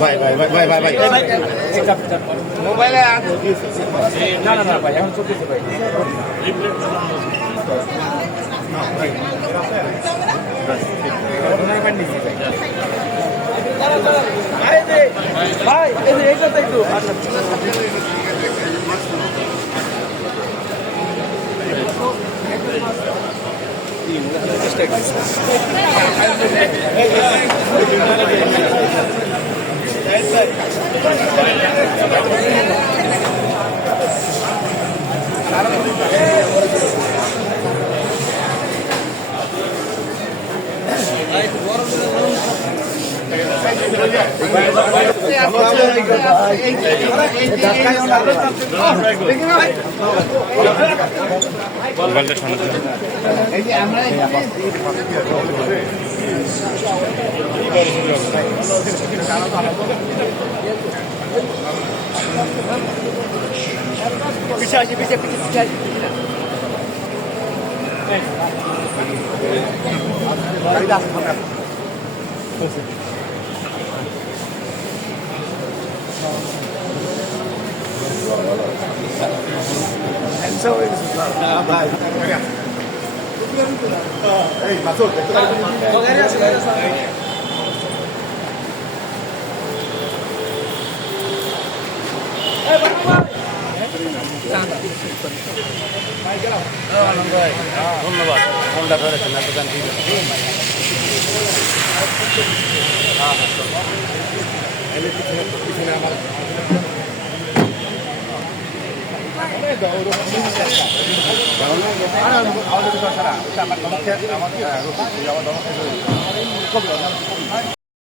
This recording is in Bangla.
ভাই ভাই ভাই ভাই ভাই ভাই মোবাইলে না না না ভাই এখন চলতেছে ভাই ভাই এই কথা একটু পিছিয়ে আসি পিছিয়ে পিছিয়ে ধন্যবাদ ফোনটা ধরেছেন এতক্ষণ ঠিক আছে